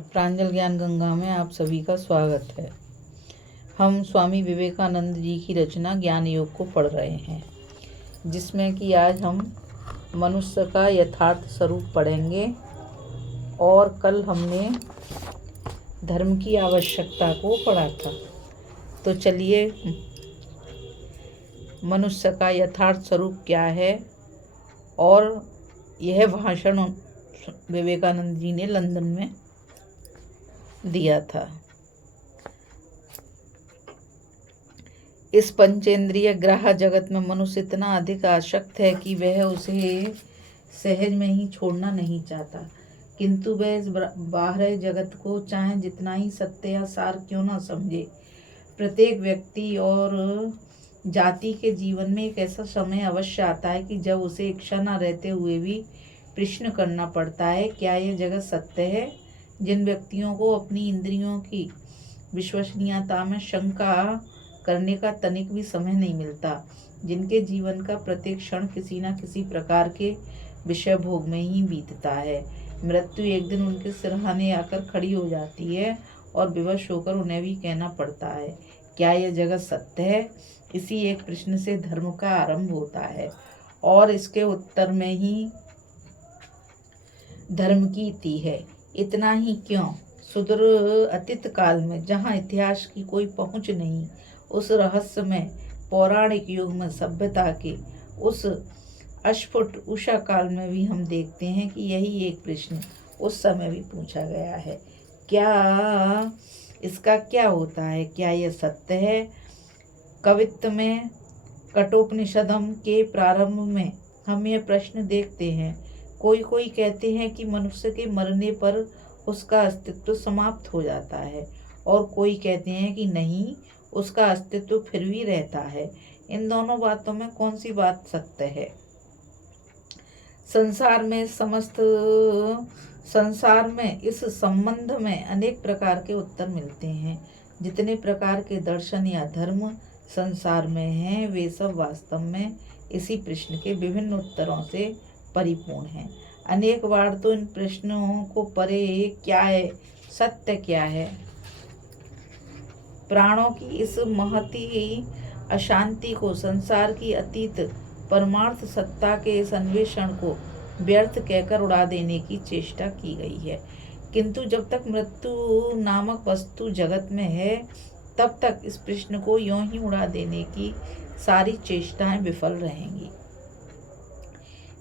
प्रांजल ज्ञान गंगा में आप सभी का स्वागत है। हम स्वामी विवेकानंद जी की रचना ज्ञान योग को पढ़ रहे हैं, जिसमें कि आज हम मनुष्य का यथार्थ स्वरूप पढ़ेंगे। और कल हमने धर्म की आवश्यकता को पढ़ा था। तो चलिए, मनुष्य का यथार्थ स्वरूप क्या है, और यह भाषण विवेकानंद जी ने लंदन में दिया था। इस पंचेंद्रिय ग्राह जगत में मनुष्य इतना अधिक आसक्त है कि वह उसे सहज में ही छोड़ना नहीं चाहता, किंतु वह इस बाहर जगत को चाहे जितना ही सत्य या सार क्यों न समझे, प्रत्येक व्यक्ति और जाति के जीवन में एक ऐसा समय अवश्य आता है कि जब उसे इच्छा न रहते हुए भी प्रश्न करना पड़ता है, क्या यह जगत सत्य है। जिन व्यक्तियों को अपनी इंद्रियों की विश्वसनीयता में शंका करने का तनिक भी समय नहीं मिलता, जिनके जीवन का प्रत्येक क्षण किसी न किसी प्रकार के विषय भोग में ही बीतता है, मृत्यु एक दिन उनके सिरहाने आकर खड़ी हो जाती है और विवश होकर उन्हें भी कहना पड़ता है, क्या यह जगत सत्य है। इसी एक प्रश्न से धर्म का आरंभ होता है, और इसके उत्तर में ही धर्म की इति है। इतना ही क्यों, सुदूर अतीत काल में, जहाँ इतिहास की कोई पहुँच नहीं, उस रहस्यमय पौराणिक युग में सभ्यता के उस अस्फुट उषा काल में भी हम देखते हैं कि यही एक प्रश्न उस समय भी पूछा गया है, क्या इसका क्या होता है, क्या यह सत्य है। कवित्व में कठोपनिषदम के प्रारंभ में हम यह प्रश्न देखते हैं। कोई कहते हैं कि मनुष्य के मरने पर उसका अस्तित्व समाप्त हो जाता है, और कोई कहते हैं कि नहीं, उसका अस्तित्व फिर भी रहता है। इन दोनों बातों में कौन सी बात सत्य है। संसार में इस संबंध में अनेक प्रकार के उत्तर मिलते हैं। जितने प्रकार के दर्शन या धर्म संसार में हैं, वे सब वास्तव में इसी प्रश्न के विभिन्न उत्तरों से परिपूर्ण हैं। अनेक बार तो इन प्रश्नों को परे क्या है, सत्य क्या है, प्राणों की इस महती अशांति को, संसार की अतीत परमार्थ सत्ता के इस अन्वेषण को व्यर्थ कहकर उड़ा देने की चेष्टा की गई है। किंतु जब तक मृत्यु नामक वस्तु जगत में है, तब तक इस प्रश्न को यों ही उड़ा देने की सारी चेष्टाएं विफल रहेंगी।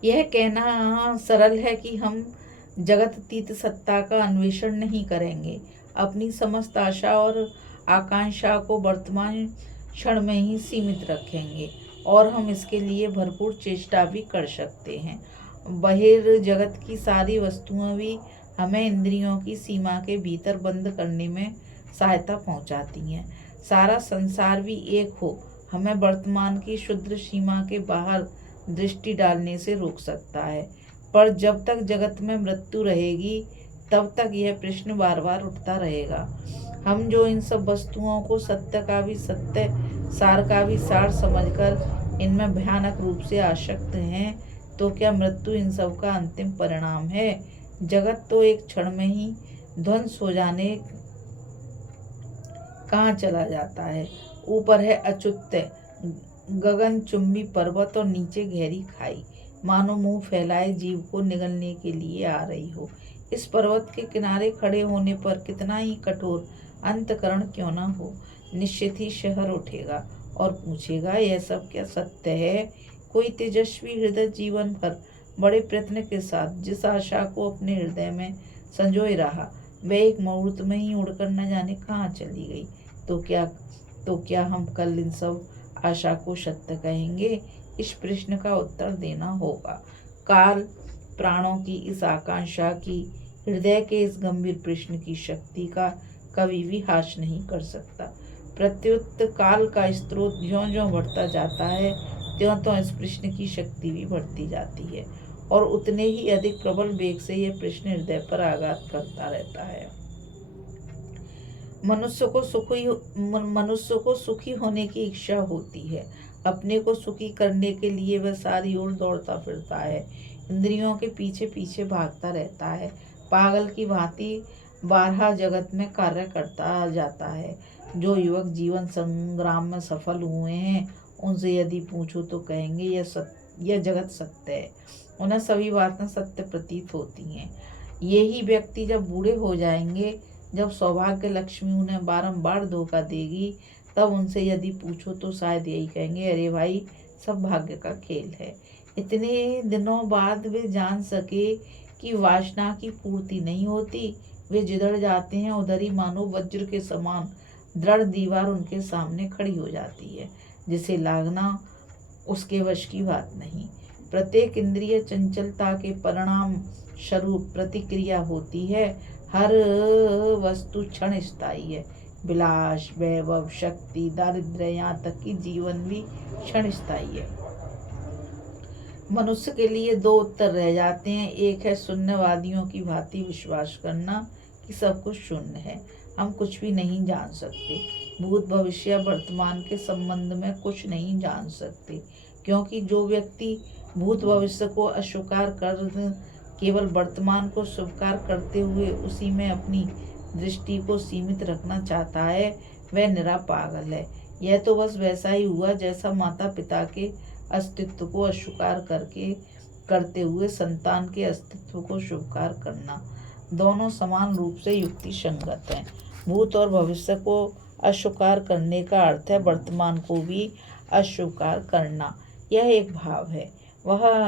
यह कहना सरल है कि हम जगततीत सत्ता का अन्वेषण नहीं करेंगे, अपनी समस्त आशा और आकांक्षा को वर्तमान क्षण में ही सीमित रखेंगे, और हम इसके लिए भरपूर चेष्टा भी कर सकते हैं। बहिर्जगत की सारी वस्तुएं भी हमें इंद्रियों की सीमा के भीतर बंद करने में सहायता पहुंचाती हैं। सारा संसार भी एक हो हमें वर्तमान की क्षुद्र सीमा के बाहर दृष्टि डालने से रोक सकता है, पर जब तक जगत में मृत्यु रहेगी, तब तक यह प्रश्न बार बार उठता रहेगा। हम जो इन सब वस्तुओं को सत्य का भी सत्य, सार का भी सार समझकर इनमें भयानक रूप से आसक्त हैं, तो क्या मृत्यु इन सब का अंतिम परिणाम है। जगत तो एक क्षण में ही ध्वंस हो जाने कहाँ चला जाता है। ऊपर है अच्युत्य गगन चुंबी पर्वत और नीचे गहरी खाई, मानो मुंह फैलाए जीव को निगलने के लिए आ रही हो। इस पर्वत के किनारे खड़े होने पर कितना ही कठोर अंतकरण क्यों न हो, निश्चित ही शहर उठेगा और पूछेगा, यह सब क्या सत्य है। कोई तेजस्वी हृदय जीवन भर बड़े प्रयत्न के साथ जिस आशा को अपने हृदय में संजोए रहा, वह एक मुहूर्त में ही उड़कर न जाने कहाँ चली गई। तो क्या हम कल इन सब आशा को सत्य कहेंगे। इस प्रश्न का उत्तर देना होगा। काल प्राणों की इस आकांक्षा की, हृदय के इस गंभीर प्रश्न की शक्ति का कभी भी हास नहीं कर सकता। प्रत्युत काल का स्रोत ज्यों-ज्यों बढ़ता जाता है, त्यों-त्यों इस प्रश्न की शक्ति भी बढ़ती जाती है, और उतने ही अधिक प्रबल वेग से यह प्रश्न हृदय पर आघात करता रहता है। मनुष्य को सुखी होने की इच्छा होती है। अपने को सुखी करने के लिए वह सारी ओर दौड़ता फिरता है, इंद्रियों के पीछे पीछे भागता रहता है, पागल की भांति बारहा जगत में कार्य करता जाता है। जो युवक जीवन संग्राम में सफल हुए हैं, उनसे यदि पूछो तो कहेंगे यह जगत सत्य है। उन्हें सभी बातें सत्य प्रतीत होती हैं। यही व्यक्ति जब बूढ़े हो जाएंगे, जब सौभाग्य लक्ष्मी उन्हें बारंबार धोखा देगी, तब उनसे यदि पूछो तो शायद यही कहेंगे, अरे भाई, सब भाग्य का खेल है। इतने दिनों बाद वे जान सके कि वासना की पूर्ति नहीं होती। वे जिधर जाते हैं उधर ही मानो वज्र के समान दृढ़ दीवार उनके सामने खड़ी हो जाती है, जिसे लागना उसके वश की बात नहीं। प्रत्येक इंद्रिय चंचलता के परिणाम स्वरूप प्रतिक्रिया होती है। हर वस्तु क्षण स्थायी है। विलास, वैभव, शक्ति, दारिद्र्य, यहाँ तक कि जीवन भी क्षण स्थायी है। मनुष्य के लिए दो उत्तर रह जाते हैं। एक है शून्यवादियों की भांति विश्वास करना कि सब कुछ शून्य है, हम कुछ भी नहीं जान सकते, भूत भविष्य वर्तमान के संबंध में कुछ नहीं जान सकते। क्योंकि जो व्यक्ति भूत भविष्य को अस्वीकार कर केवल वर्तमान को स्वीकार करते हुए उसी में अपनी दृष्टि को सीमित रखना चाहता है, वह निरा पागल है। यह तो बस वैसा ही हुआ जैसा माता पिता के अस्तित्व को अस्वीकार करते हुए संतान के अस्तित्व को स्वीकार करना। दोनों समान रूप से युक्ति संगत हैं। भूत और भविष्य को अस्वीकार करने का अर्थ है वर्तमान को भी अस्वीकार करना। यह एक भाव है,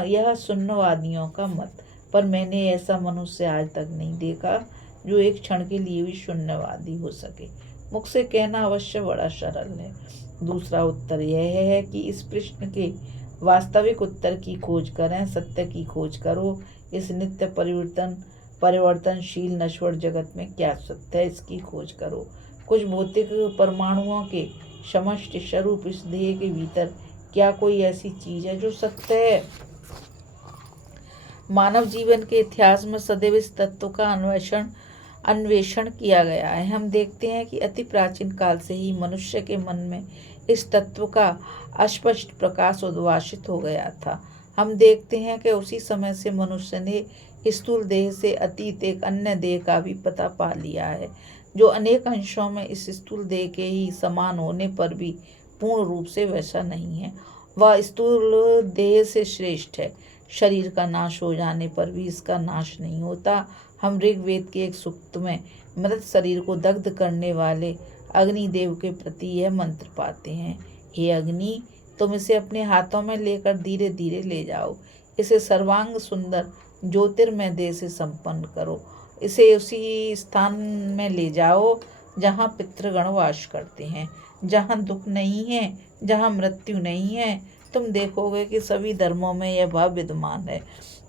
यह शून्यवादियों का मत। पर मैंने ऐसा मनुष्य आज तक नहीं देखा जो एक क्षण के लिए भी शून्यवादी हो सके। मुख से कहना अवश्य बड़ा सरल है। दूसरा उत्तर यह है कि इस प्रश्न के वास्तविक उत्तर की खोज करें, सत्य की खोज करो। इस नित्य परिवर्तनशील नश्वर जगत में क्या सत्य है, इसकी खोज करो। कुछ भौतिक परमाणुओं के समष्टि स्वरूप इस देह के भीतर क्या कोई ऐसी चीज है जो सत्य है? मानव जीवन के इतिहास में सदैव इस तत्व का अन्वेषण किया गया है। हम देखते हैं कि अति प्राचीन काल से ही मनुष्य के मन में इस तत्व का अस्पष्ट प्रकाश उद्भासित हो गया था। हम देखते हैं कि उसी समय से मनुष्य ने स्थूल देह से अतीत एक अन्य देह का भी पता पा लिया है, जो अनेक अंशों में इस स्थूल देह के ही समान होने पर भी पूर्ण रूप से वैसा नहीं है। वह स्थूल देह से श्रेष्ठ है। शरीर का नाश हो जाने पर भी इसका नाश नहीं होता। हम ऋग्वेद के एक सूक्त में मृत शरीर को दग्ध करने वाले अग्निदेव के प्रति यह मंत्र पाते हैं, हे अग्नि, तुम इसे अपने हाथों में लेकर धीरे धीरे ले जाओ। इसे सर्वांग सुंदर ज्योतिर्मय देह से संपन्न करो। इसे उसी स्थान में ले जाओ जहाँ पितृगण वास करते हैं, जहाँ दुख नहीं है, जहाँ मृत्यु नहीं है। तुम देखोगे कि सभी धर्मों में यह भाव विद्यमान है।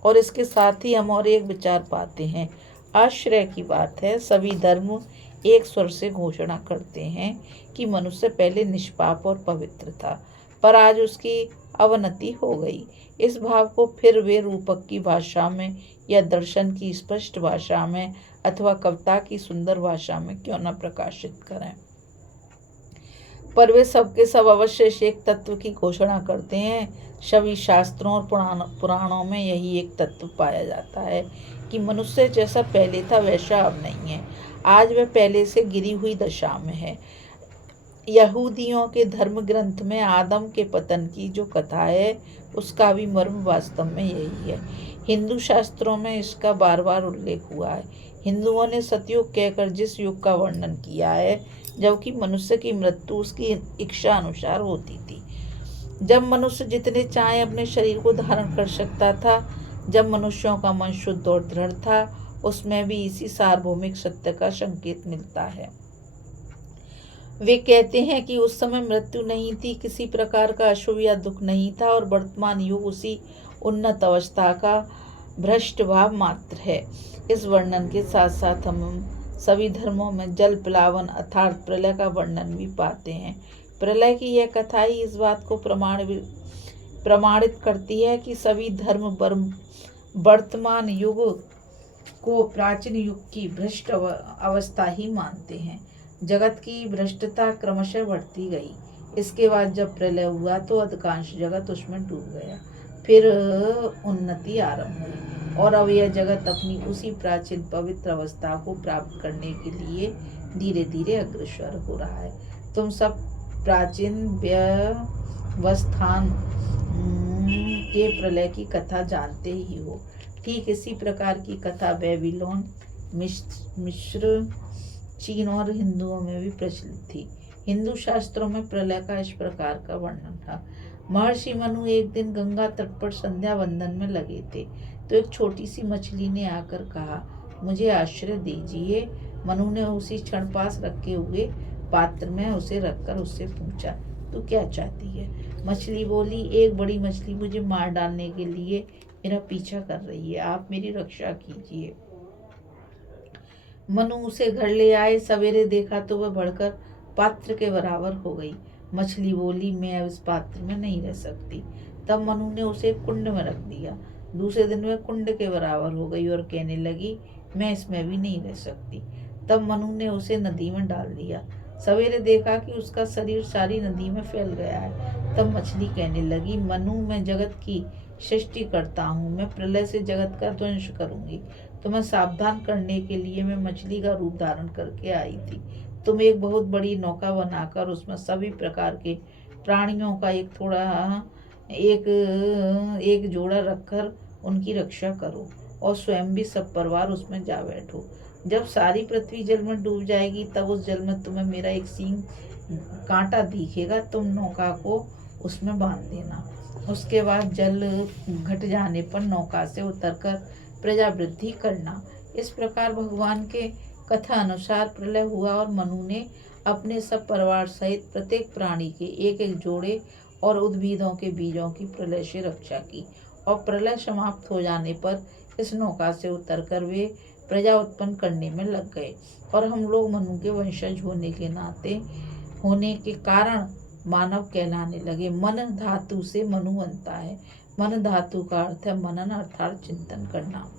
और इसके साथ ही हम और एक विचार पाते हैं। आश्चर्य की बात है, सभी धर्म एक स्वर से घोषणा करते हैं कि मनुष्य पहले निष्पाप और पवित्र था, पर आज उसकी अवनति हो गई। इस भाव को फिर वे रूपक की भाषा में या दर्शन की स्पष्ट भाषा में अथवा कविता की सुंदर भाषा में क्यों न प्रकाशित करें, पर वे सबके सब अवश्य एक तत्व की घोषणा करते हैं। सभी शास्त्रों और पुराणों में यही एक तत्व पाया जाता है कि मनुष्य जैसा पहले था वैसा अब नहीं है। आज वह पहले से गिरी हुई दशा में है। यहूदियों के धर्म ग्रंथ में आदम के पतन की जो कथा है, उसका भी मर्म वास्तव में यही है। हिंदू शास्त्रों में इसका बार बार उल्लेख हुआ है। हिंदुओं ने सतयुग कहकर जिस युग का वर्णन किया है, जबकि मनुष्य की मृत्यु उसकी इच्छा अनुसार होती थी, जब मनुष्य जितने चाहे अपने शरीर को धारण कर सकता था, जब मनुष्यों का मन शुद्ध और दृढ़ था, उसमें भी इसी सार्वभौमिक सत्य का संकेत मिलता है। वे कहते हैं कि उस समय मृत्यु नहीं थी, किसी प्रकार का अशुभ या दुख नहीं था, और वर्तमान युग उसी उन्नत अवस्था का भ्रष्ट भाव मात्र है। इस वर्णन के साथ साथ हम सभी धर्मों में जल प्लावन अर्थात प्रलय का वर्णन भी पाते हैं। प्रलय की यह कथा ही इस बात को प्रमाणित करती है कि सभी धर्म वर्तमान युग को प्राचीन युग की भ्रष्ट अवस्था ही मानते हैं। जगत की भ्रष्टता क्रमशः बढ़ती गई। इसके बाद जब प्रलय हुआ तो अधिकांश जगत उसमें डूब गया, फिर उन्नति आरंभ हुई। और अब यह जगत अपनी उसी प्राचीन पवित्र अवस्था को प्राप्त करने के लिए धीरे धीरे अग्रसर हो रहा है। तुम सब प्राचीन व्यवस्थान के प्रलय की कथा जानते ही हो। ठीक इसी प्रकार की कथा बेबीलोन, मिस्र, चीन और हिंदुओं में भी प्रचलित थी। हिंदू शास्त्रों में प्रलय का इस प्रकार का वर्णन था। महर्षि मनु एक दिन गंगा तट पर संध्या वंदन में लगे थे, तो एक छोटी सी मछली ने आकर कहा, मुझे आश्रय दीजिए। मनु ने उसी क्षण पास रखे हुए पात्र में उसे रखकर उससे पूछा, तू क्या चाहती है? मछली बोली, एक बड़ी मछली मुझे मार डालने के लिए मेरा पीछा कर रही है, आप मेरी रक्षा कीजिए। मनु उसे घर ले आए। सवेरे देखा तो वह बढ़कर पात्र के बराबर हो गई। मछली बोली, मैं अब इस पात्र में नहीं रह सकती। तब मनु ने उसे कुंड में रख दिया। दूसरे दिन वह कुंड के बराबर हो गई और कहने लगी, मैं इसमें भी नहीं रह सकती। तब मनु ने उसे नदी में डाल दिया। सवेरे देखा कि उसका शरीर सारी नदी में फैल गया है। तब मछली कहने लगी, मनु, मैं जगत की सृष्टि करता हूँ, मैं प्रलय से जगत का ध्वंस करूंगी। तुम्हें सावधान करने के लिए मैं मछली का रूप धारण करके आई थी। तुम एक बहुत बड़ी नौका बनाकर उसमें सभी प्रकार के प्राणियों का एक एक जोड़ा रखकर उनकी रक्षा करो और स्वयं भी सब परिवार उसमें जा बैठो। जब सारी पृथ्वी जल में डूब जाएगी तब उस जल में तुम्हें मेरा एक सींग कांटा दिखेगा। तुम नौका को उसमें बांध देना। उसके बाद जल घट जाने पर नौका से उतरकर प्रजा वृद्धि करना। इस प्रकार भगवान के कथा अनुसार प्रलय हुआ और मनु ने अपने सब परिवार सहित प्रत्येक प्राणी के एक एक जोड़े और उद्भिदों के बीजों की प्रलय से रक्षा की। और प्रलय समाप्त हो जाने पर इस नौका से उतरकर वे प्रजा उत्पन्न करने में लग गए। और हम लोग मनु के वंशज होने के कारण मानव कहलाने लगे। मन धातु से मनु बनता है। मन धातु का अर्थ है मनन अर्थात चिंतन करना।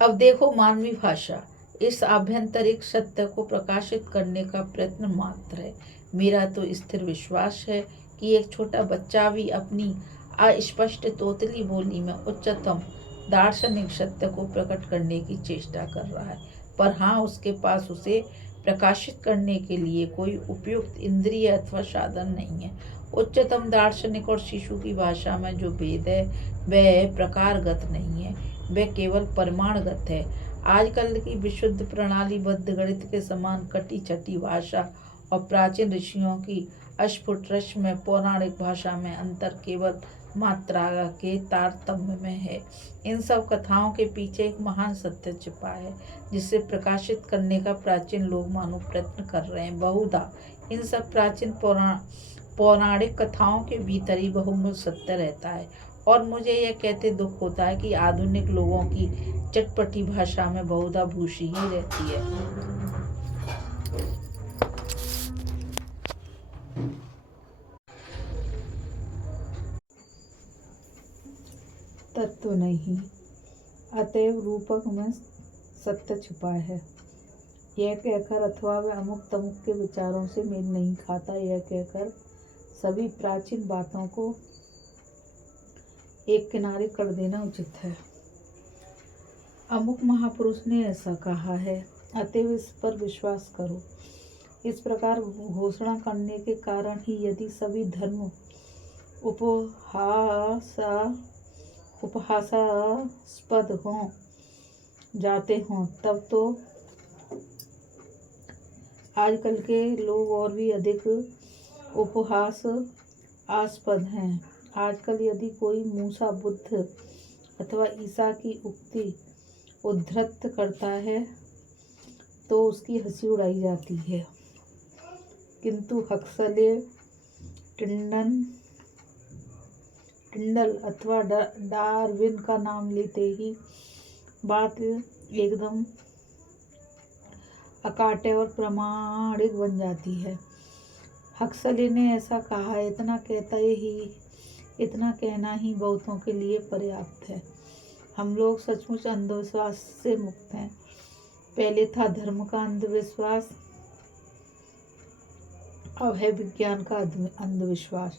अब देखो मानवी भाषा इस आभ्यंतरिक सत्य को प्रकाशित करने का प्रयत्न मात्र है। मेरा तो स्थिर विश्वास है कि एक छोटा बच्चा भी अपनी अस्पष्ट तोतली बोली में उच्चतम दार्शनिक सत्य को प्रकट करने की चेष्टा कर रहा है, पर हाँ, उसके पास उसे प्रकाशित करने के लिए कोई उपयुक्त इंद्रिय अथवा साधन नहीं है। उच्चतम दार्शनिक और शिशु की भाषा में जो भेद है वह प्रकारगत नहीं है, वह केवल परिमाणगत है। आजकल की विशुद्ध प्रणालीबद्ध गणित के समान कटी छटी भाषा और प्राचीन ऋषियों की अस्फुट रश्मि पौराणिक भाषा में अंतर केवल मात्रा के तारतम्य में है। इन सब कथाओं के पीछे एक महान सत्य छिपा है, जिसे प्रकाशित करने का प्राचीन लोग मानव प्रयत्न कर रहे हैं। बहुधा इन सब प्राचीन पौराणिक कथाओं के भीतर ही बहुमूल्य सत्य रहता है, और मुझे यह कहते दुख होता है कि आधुनिक लोगों की चटपटी भाषा में बहुधा भूषी ही रहती है। तत्व नहीं, अतएव रूपक में सत्य छुपा है। यह कहकर अथवा वह अमुक तमुक के विचारों से मेल नहीं खाता, यह कहकर सभी प्राचीन बातों को एक किनारे कर देना उचित है। अमुक महापुरुष ने ऐसा कहा है, अतएव इस पर विश्वास करो। इस प्रकार घोषणा करने के कारण ही यदि सभी धर्म उपहासास्पद हो जाते हों, तब तो आजकल के लोग और भी अधिक उपहासास्पद हैं। आजकल यदि कोई मूसा, बुद्ध अथवा ईसा की उक्ति उद्धृत करता है तो उसकी हंसी उड़ाई जाती है, किंतु हक्सले, टिंडल अथवा डार्विन का नाम लेते ही बात एकदम अकाट्य और प्रामाणिक बन जाती है। हक्सले ने ऐसा कहा है, इतना कहना ही बहुतों के लिए पर्याप्त है। हम लोग सचमुच अंधविश्वास से मुक्त हैं। पहले था धर्म का अंधविश्वास, अब है विज्ञान का अंधविश्वास।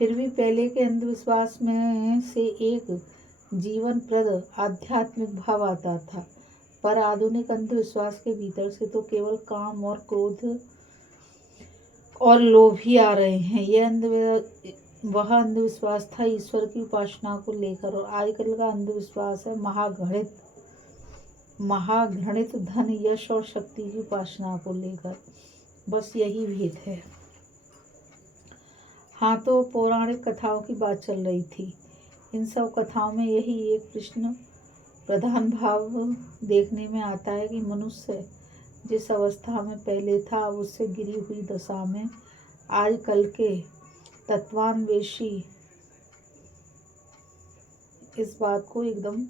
फिर भी पहले के अंधविश्वास में से एक जीवन प्रद आध्यात्मिक भाव आता था। पर आधुनिक अंधविश्वास के भीतर से तो केवल काम और क्रोध और लोभ ही आ रहे हैं। वह अंधविश्वास था ईश्वर की उपासना को लेकर, और आजकल का अंधविश्वास है महाघृणित धन, यश और शक्ति की उपासना को लेकर। बस यही भेद है। हाँ, तो पौराणिक कथाओं की बात चल रही थी। इन सब कथाओं में यही एक प्रश्न प्रधान भाव देखने में आता है कि मनुष्य जिस अवस्था में पहले था, अब उससे गिरी हुई दशा में आजकल के तत्वान्वेषी इस बात को एकदम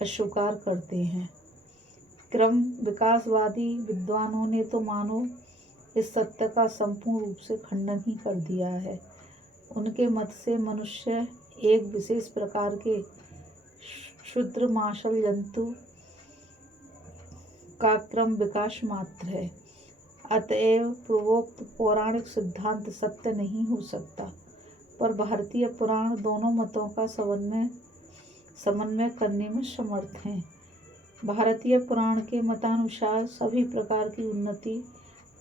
अस्वीकार करते हैं। क्रम विकासवादी विद्वानों ने तो मानो इस सत्य का संपूर्ण रूप से खंडन ही कर दिया है। उनके मत से मनुष्य एक विशेष प्रकार के क्षुद्र मांसल जंतु का क्रम विकास मात्र है। अतएव पूर्वोक्त पौराणिक सिद्धांत सत्य नहीं हो सकता। पर भारतीय पुराण दोनों मतों का समन्वय करने में समर्थ हैं। भारतीय पुराण के मतानुसार सभी प्रकार की उन्नति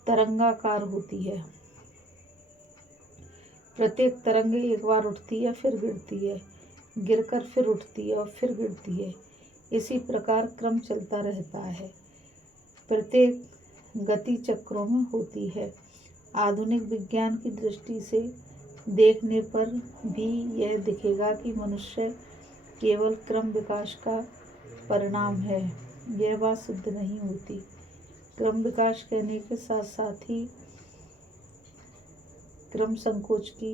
तरंगाकार होती है। प्रत्येक तरंग एक बार उठती है, फिर गिरती है, गिरकर फिर उठती है और फिर गिरती है। इसी प्रकार क्रम चलता रहता है, प्रत्येक गति चक्रों में होती है। आधुनिक विज्ञान की दृष्टि से देखने पर भी यह दिखेगा कि मनुष्य केवल क्रम विकास का परिणाम है। यह बात सिद्ध नहीं होती। क्रम विकास कहने के साथ साथ ही क्रम संकोच की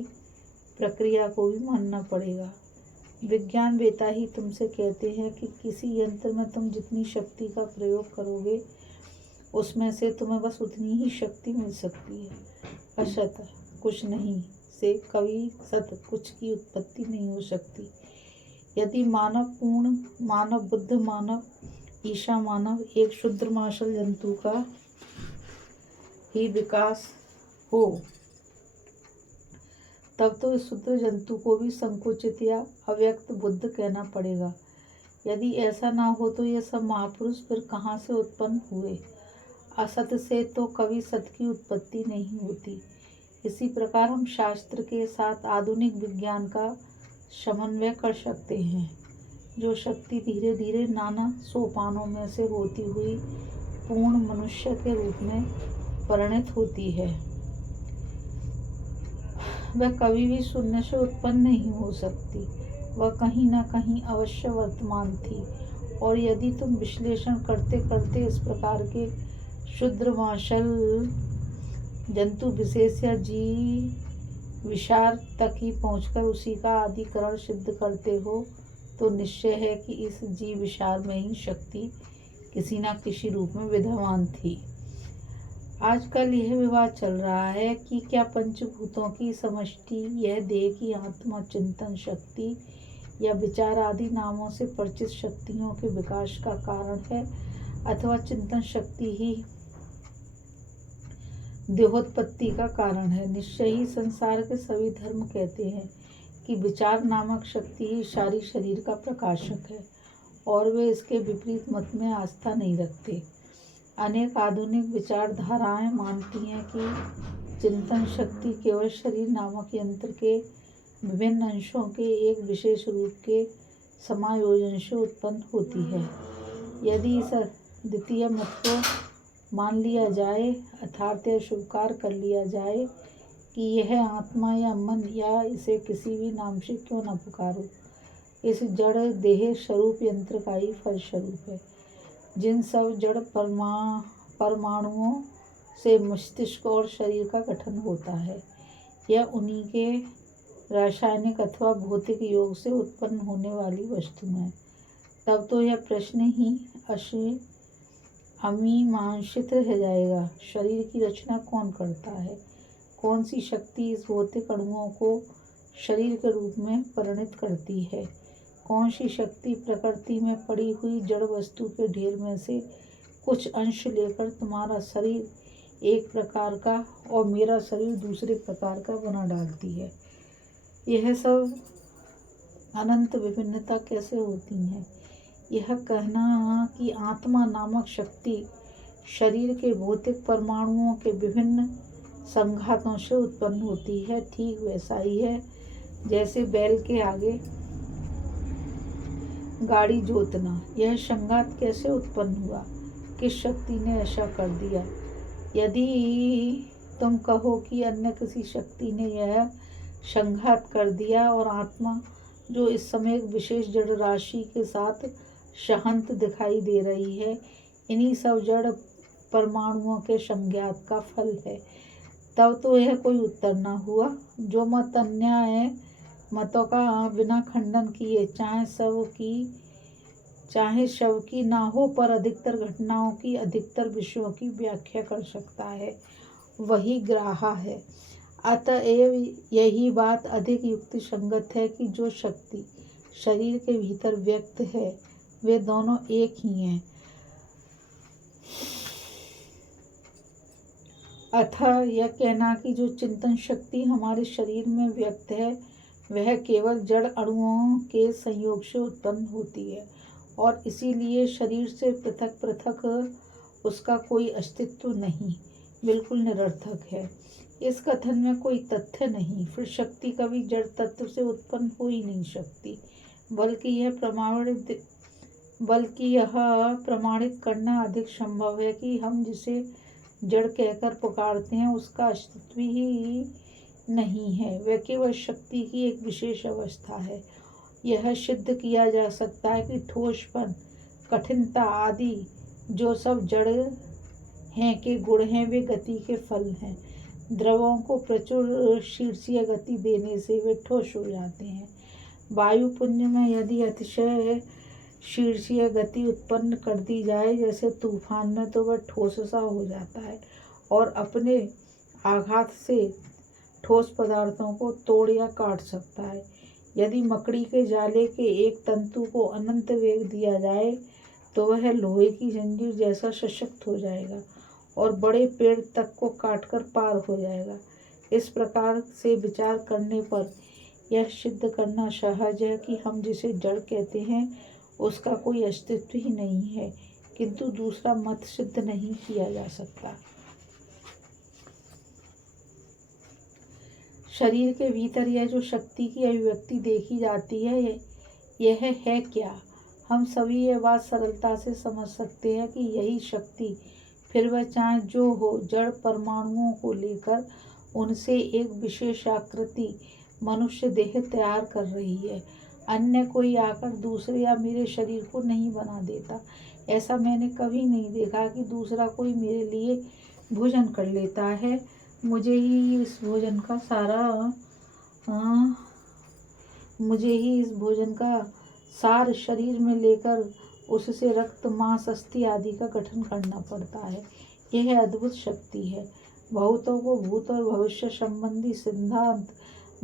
प्रक्रिया को भी मानना पड़ेगा। विज्ञान वेता ही तुमसे कहते हैं कि किसी यंत्र में तुम जितनी शक्ति का प्रयोग करोगे, उसमें से तुम्हें बस उतनी ही शक्ति मिल सकती है। असत कुछ नहीं से कभी सत कुछ की उत्पत्ति नहीं हो सकती। यदि मानव पूर्ण मानव, बुद्ध मानव, ईशा मानव एक क्षुद्र मांसल जंतु का ही विकास हो, तब तो इस क्षुद्र जंतु को भी संकुचित या अव्यक्त बुद्ध कहना पड़ेगा। यदि ऐसा ना हो तो ये सब महापुरुष फिर कहाँ से उत्पन्न हुए? असत से तो कभी सत की उत्पत्ति नहीं होती। इसी प्रकार हम शास्त्र के साथ आधुनिक विज्ञान का समन्वय कर सकते हैं। जो शक्ति धीरे धीरे नाना सोपानों में से होती हुई पूर्ण मनुष्य के रूप में परिणत होती है, वह कभी भी शून्य से उत्पन्न नहीं हो सकती। वह कहीं न कहीं अवश्य वर्तमान थी। और यदि तुम विश्लेषण करते करते इस प्रकार के क्षुद्र मांसल जंतु विशेष या जीव विशार तक ही पहुंचकर उसी का आदिकरण सिद्ध करते हो, तो निश्चय है कि इस जीव विशार में ही शक्ति किसी न किसी रूप में विद्यमान थी। आजकल यह विवाद चल रहा है कि क्या पंचभूतों की समष्टि यह देह की आत्मा चिंतन शक्ति या विचार आदि नामों से परिचित शक्तियों के विकास का कारण है, अथवा चिंतन शक्ति ही देहोत्पत्ति का कारण है। निश्चय ही संसार के सभी धर्म कहते हैं कि विचार नामक शक्ति ही सारी शरीर का प्रकाशक है, और वे इसके विपरीत मत में आस्था नहीं रखते। अनेक आधुनिक विचारधाराएं मानती हैं कि चिंतन शक्ति केवल शरीर नामक यंत्र के विभिन्न अंशों के एक विशेष रूप के समायोजन से उत्पन्न होती है। यदि इस द्वितीय मत को मान लिया जाए, अर्थात यह स्वीकार कर लिया जाए कि यह आत्मा या मन या इसे किसी भी नाम से क्यों न पुकारो, इस जड़ देह स्वरूप यंत्र का ही फलस्वरूप है। जिन सब जड़ परमाणुओं से मस्तिष्क और शरीर का गठन होता है, यह उन्हीं के रासायनिक अथवा भौतिक योग से उत्पन्न होने वाली वस्तु है। तब तो यह प्रश्न ही अमीमांसित रह जाएगा, शरीर की रचना कौन करता है? कौन सी शक्ति इस भौतिक अणुओं को शरीर के रूप में परिणत करती है? कौन सी शक्ति प्रकृति में पड़ी हुई जड़ वस्तु के ढेर में से कुछ अंश लेकर तुम्हारा शरीर एक प्रकार का और मेरा शरीर दूसरे प्रकार का बना डालती है? यह सब अनंत विभिन्नता कैसे होती है। यह कहना कि आत्मा नामक शक्ति शरीर के भौतिक परमाणुओं के विभिन्न संघातों से उत्पन्न होती है, ठीक वैसा ही है जैसे बैल के आगे गाड़ी जोतना। यह संघात कैसे उत्पन्न हुआ, किस शक्ति ने ऐसा कर दिया। यदि तुम कहो कि अन्य किसी शक्ति ने यह संघात कर दिया और आत्मा जो इस समय एक विशेष जड़ राशि के साथ सहंत दिखाई दे रही है, इन्हीं सब जड़ परमाणुओं के संघात का फल है, तब तो यह कोई उत्तर न हुआ। जो मत अन्याय मतों का बिना खंडन किए चाहे शव की ना हो पर अधिकतर घटनाओं की, अधिकतर विषयों की व्याख्या कर सकता है, वही ग्राह्य है। अतएव यही बात अधिक युक्ति संगत है कि जो शक्ति शरीर के भीतर व्यक्त है वे दोनों एक ही हैं। अतः यह कहना कि जो चिंतन शक्ति हमारे शरीर में व्यक्त है वह केवल जड़ अणुओं के संयोग से उत्पन्न होती है और इसीलिए शरीर से पृथक पृथक उसका कोई अस्तित्व नहीं, बिल्कुल निरर्थक है। इस कथन में कोई तथ्य नहीं। फिर शक्ति कभी जड़ तत्व से उत्पन्न हो ही नहीं सकती, बल्कि यह प्रमाणित करना अधिक संभव है कि हम जिसे जड़ कहकर पुकारते हैं उसका अस्तित्व ही नहीं है, वह केवल शक्ति की एक विशेष अवस्था है। यह सिद्ध किया जा सकता है कि ठोसपन, कठिनता आदि जो सब जड़ हैं के गुण हैं वे गति के फल हैं। द्रवों को प्रचुर शीर्षीय गति देने से वे ठोस हो जाते हैं। वायुपुंज में यदि अतिशय शीर्षीय गति उत्पन्न कर दी जाए जैसे तूफान में, तो वह ठोस सा हो जाता है और अपने आघात से ठोस पदार्थों को तोड़ या काट सकता है। यदि मकड़ी के जाले के एक तंतु को अनंत वेग दिया जाए तो वह लोहे की जंजीर जैसा सशक्त हो जाएगा और बड़े पेड़ तक को काटकर पार हो जाएगा। इस प्रकार से विचार करने पर यह सिद्ध करना सहज है कि हम जिसे जड़ कहते हैं उसका कोई अस्तित्व ही नहीं है, किंतु दूसरा मत सिद्ध नहीं किया जा सकता। शरीर के भीतर यह जो शक्ति की अभिव्यक्ति देखी जाती है यह है क्या? हम सभी यह बात सरलता से समझ सकते हैं कि यही शक्ति, फिर वह चाहे जो हो, जड़ परमाणुओं को लेकर उनसे एक विशेष आकृति मनुष्य देह तैयार कर रही है। अन्य कोई आकर दूसरे या मेरे शरीर को नहीं बना देता। ऐसा मैंने कभी नहीं देखा कि दूसरा कोई मेरे लिए भोजन कर लेता है। मुझे ही इस भोजन का सार शरीर में लेकर उससे रक्त, मांस, अस्थि आदि का गठन करना पड़ता है। यह अद्भुत शक्ति है। बहुतों को भूत और भविष्य संबंधी सिद्धांत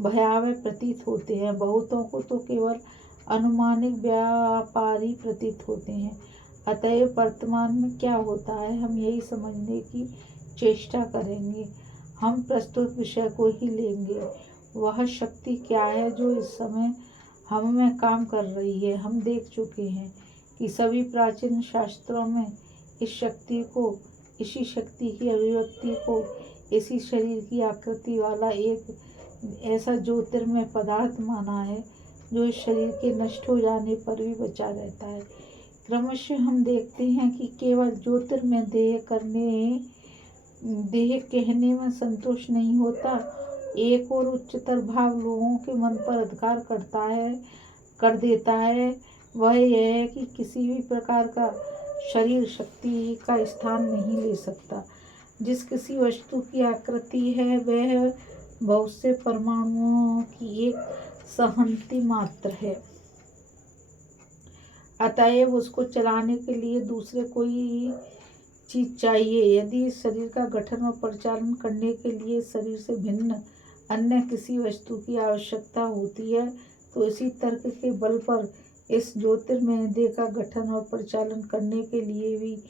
भयावह प्रतीत होते हैं, बहुतों को तो केवल अनुमानिक व्यापारी प्रतीत होते हैं। अतएव वर्तमान में क्या होता है हम यही समझने की चेष्टा करेंगे। हम प्रस्तुत विषय को ही लेंगे। वह शक्ति क्या है जो इस समय हम में काम कर रही है। हम देख चुके हैं कि सभी प्राचीन शास्त्रों में इस शक्ति को, इसी शक्ति की अभिव्यक्ति को, इसी शरीर की आकृति वाला एक ऐसा ज्योतिर्मय पदार्थ माना है जो इस शरीर के नष्ट हो जाने पर भी बचा रहता है। क्रमशः हम देखते हैं कि केवल ज्योतिर्मय देह कहने में संतोष नहीं होता, एक और उच्चतर भाव लोगों के मन पर अधिकार कर देता है। वह यह है कि किसी भी प्रकार का शरीर शक्ति का स्थान नहीं ले सकता। जिस किसी वस्तु की आकृति है वह बहुत से परमाणुओं की एक सहंति मात्र है। अतएव उसको चलाने के लिए दूसरे कोई चीज चाहिए। यदि इस शरीर का गठन और परिचालन करने के लिए शरीर से भिन्न अन्य किसी वस्तु की आवश्यकता होती है तो इसी तर्क के बल पर इस ज्योतिर्मय देह का गठन और परिचालन करने के लिए भी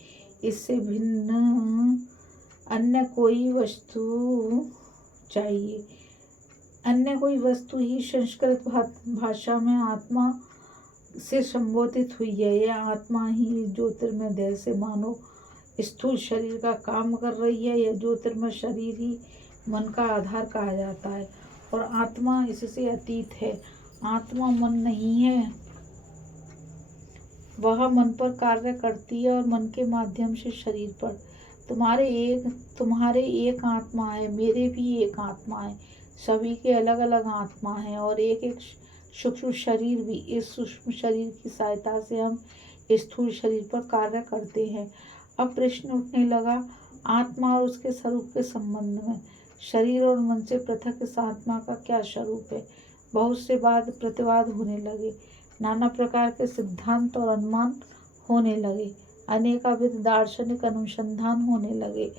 इससे भिन्न अन्य कोई वस्तु चाहिए। अन्य कोई वस्तु ही संस्कृत भाषा में आत्मा से संबोधित हुई है। यह आत्मा ही ज्योतिर्मय देह से मानो स्थूल शरीर का काम कर रही है। यह ज्योतिर्मय शरीर ही मन का आधार कहा जाता है और आत्मा इससे अतीत है। आत्मा मन नहीं है, वह मन पर कार्य करती है और मन के माध्यम से शरीर पर। तुम्हारे एक आत्मा है, मेरे भी एक आत्मा है, सभी के अलग अलग आत्मा है और एक एक सूक्ष्म शरीर भी। इस सूक्ष्म शरीर की सहायता से हम स्थूल शरीर पर कार्य करते हैं। अब प्रश्न उठने लगा, आत्मा और उसके स्वरूप के संबंध में। शरीर और मन से पृथक इस आत्मा का क्या स्वरूप है? बहुत से प्रतिवाद होने लगे, नाना प्रकार के सिद्धांत और अनुमान होने लगे, अनेकाविध दार्शनिक अनुसंधान होने लगे।